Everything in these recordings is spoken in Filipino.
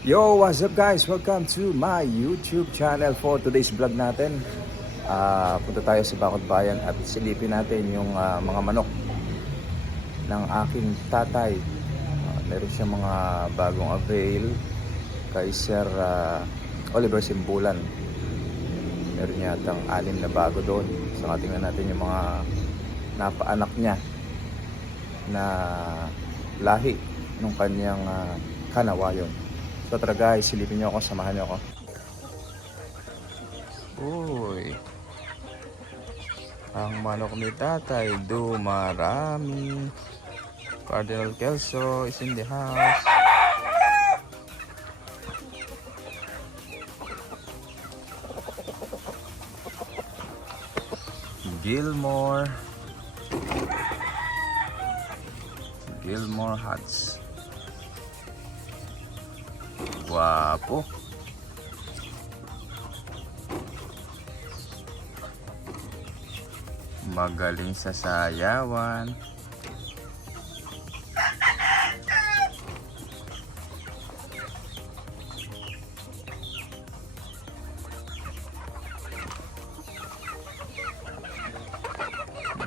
Yo, what's up guys? Welcome to my YouTube channel. For today's vlog natin, punta tayo sa Bacot Bayan at silipin natin yung mga manok ng aking tatay. Meron siyang mga bagong avail kay Sir Oliver Simbulan. Meron yatang 6 na bago doon. So tingnan natin yung mga napaanak niya na lahi nung kanyang kanawayon. So tara guys, silipin nyo ako, samahan nyo ako. Uy, ang manok ni tatay, dumarami. Cardinal Kelso is in the house. Gilmore Hats. Guwapo. Magaling sa sayawan.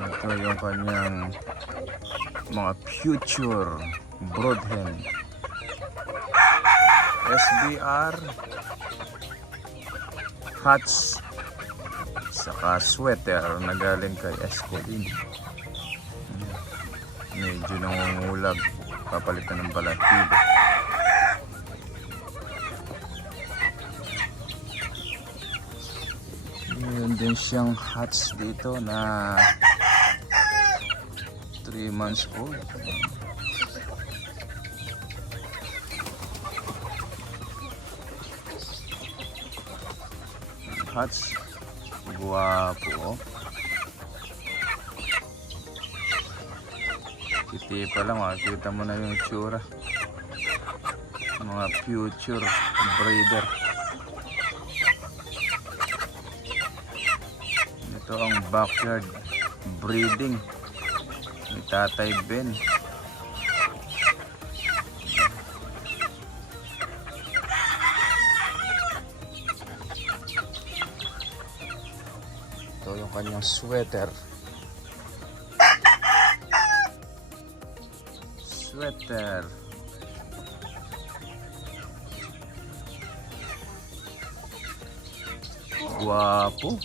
Ito yung kanyang mga future broodhen. SBR hats saka sweater na galing kay Escolin. Medyo nangungulag, papalitan ng balahibo. Meron din siyang hats dito na 3 months old. Hats, guwapo. Kiti pa lang, makikita mo na yung itsura. Mga future breeder. Ito ang backyard breeding ni Tatay Ben. Ito yung kanyang sweater. Guwapo.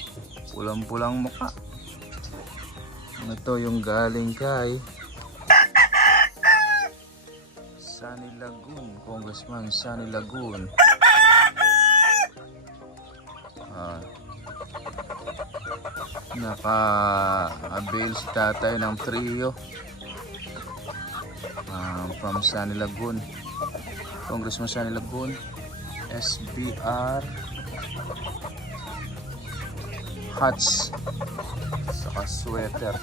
Pulang-pulang mukha. Ito yung galing kay Sunny Lagoon, Congressman Sunny Lagoon. Naka-avail si tatay ng trio from Sunny Lagoon, Congressman Sunny Lagoon, SBR hats saka sweater.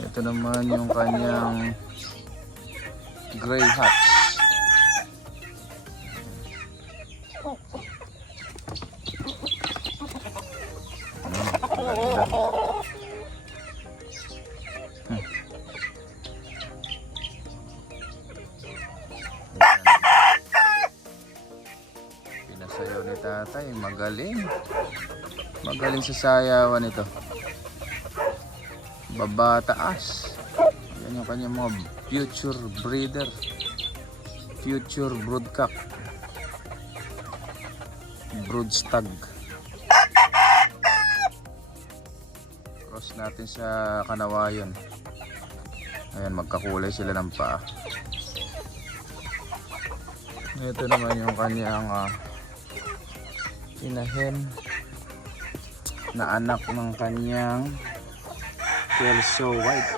Ito naman yung kanyang gray hats. Pinasayaw ni tatay, magaling sa sayawan ito. Baba taas. Yan yung kanyang mga future breeder, future broodcock, broodstag. Cross natin sa kanawayon. Ayan, magkakulay sila ng paa. Ito naman yung kanyang inahin na anak ng kanyang Kelso White.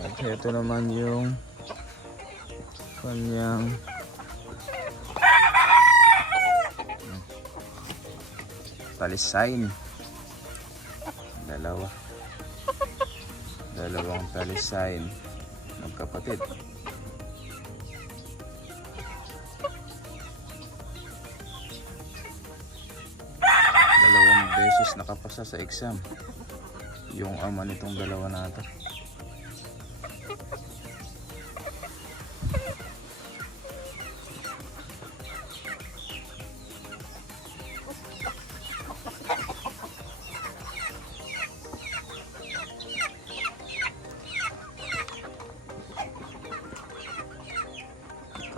At ito naman yung kanyang talisain. Dalawang talisain, magkapatid. Dalawang beses nakapasa sa exam. yung ama nitong dalawa na ito.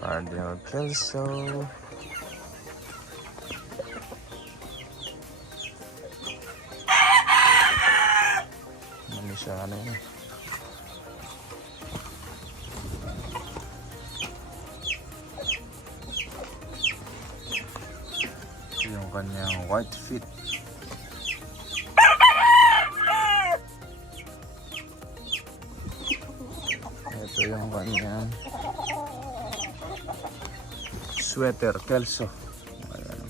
Cardinal Kelso. Ano siya, ano yun? Yung kanyang white feet. Ito yung kanyang sweater Kelso. Ayan.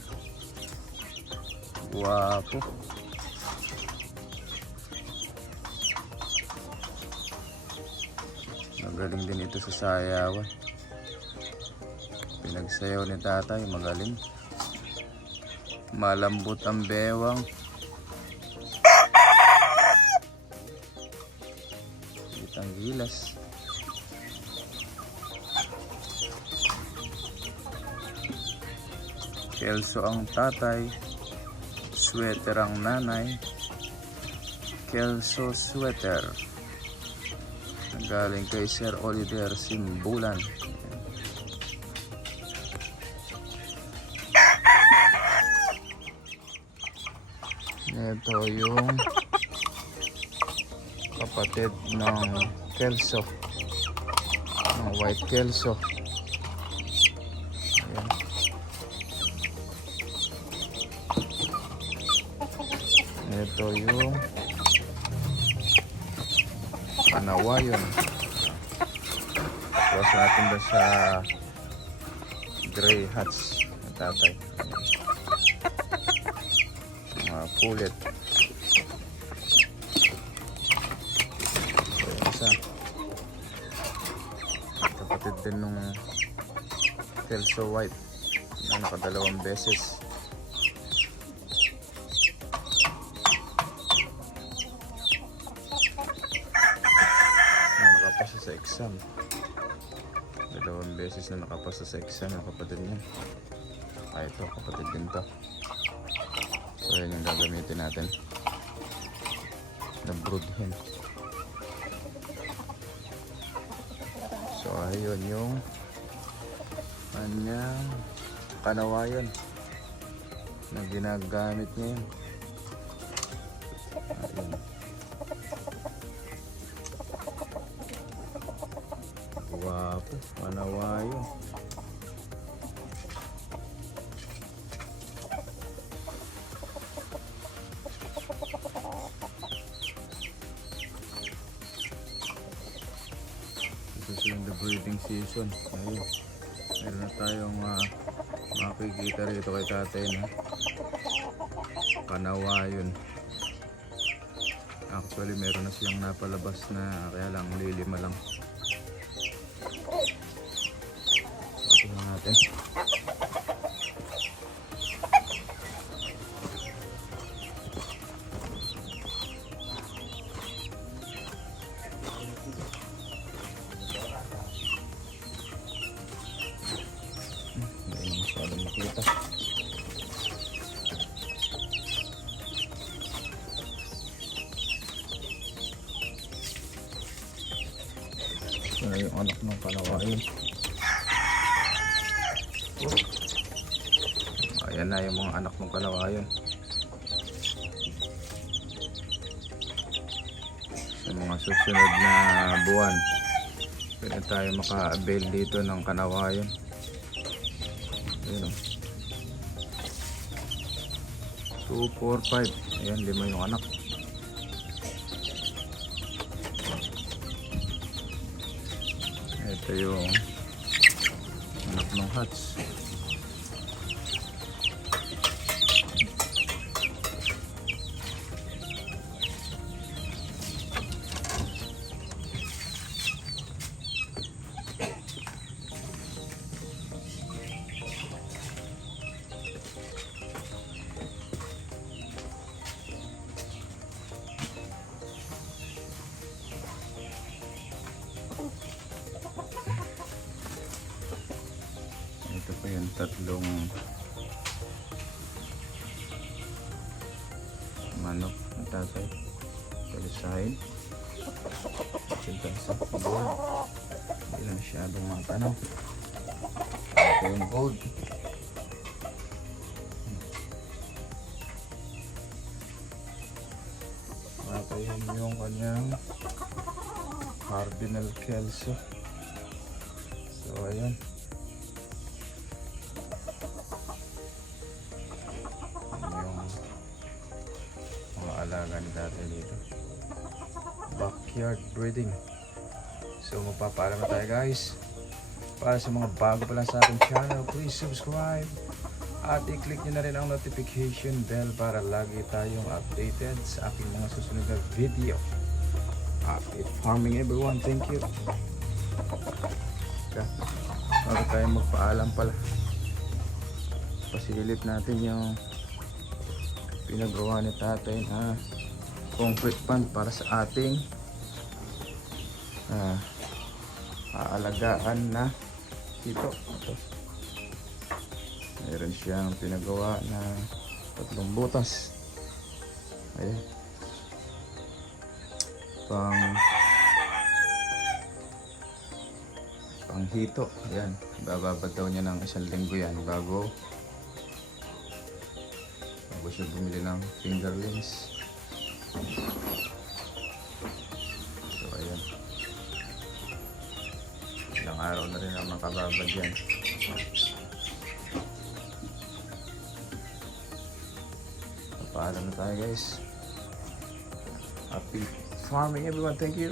Guwapo. Magaling din ito sa sayawan. Pinagsayaw ni tatay, magaling. Malambot ang bewang. Kitang gilas. Kelso ang tatay, sweater ang nanay. Kelso sweater. Galing kay Sir Oliver Simbulan. Ito yung kapatid ng Kelso, ng white Kelso. Ayan. Ito yung Panawayon. Tapos natin ba sa gray hats ng tatay. Mga pulit. So, yung isa kapatid din nung Kelso white na nakadalawang beses. Nakapasa sa exam. Dalawang beses na nakapasa sa exam ng kapatid niya. Ito, kapatid din to. So yun yung gagamitin natin na brood hen. So ayun yung kanyang Panawayon na ginagamit niya yun. Ayun. Guwapo, Panawayon. Ito yung the breeding season. Ayun. Meron na tayong makikita rito kay tatay na Panawayon. Actually meron na siyang napalabas na kaya lang lilima lang. So tingnan natin. Hindi masyadong makita. So yung anak ng Panawayon. Ayan na yung mga anak ng Panawayon. Sa mga susunod na buwan pwede tayo maka-avail dito ng Panawayon. Ayan o 2, 4, 5. Ayan, 5 yung anak. Ito yung anak ng hats. tatlong manok na tatay. Palisahin. Siyempre sa pagbuhan. Hindi na masyadong matanaw. Ito yung gold. Matayin yung kanyang Cardinal Kelso. So ayan. Alaga ni tatay dito, backyard breeding. So magpapaalam na tayo guys. Para sa mga bago pa lang sa aking channel, please subscribe at i-click nyo na rin ang notification bell para lagi tayong updated sa aking mga susunod na video. Happy farming everyone, thank you. Bago tayo magpaalam pala, pasilip natin yung pinagawa ni tatay na concrete pond para sa ating aalagaan na ito. Mayroon siyang pinagawa na 3 butas. Ayan. Panghito. Ayan. Bababad daw niya ng 1 linggo yan bago siya bumili ng fingerlings. So ayan, ilang araw na rin ang makababad yan. Paalam na tayo guys. Happy farming everyone, thank you.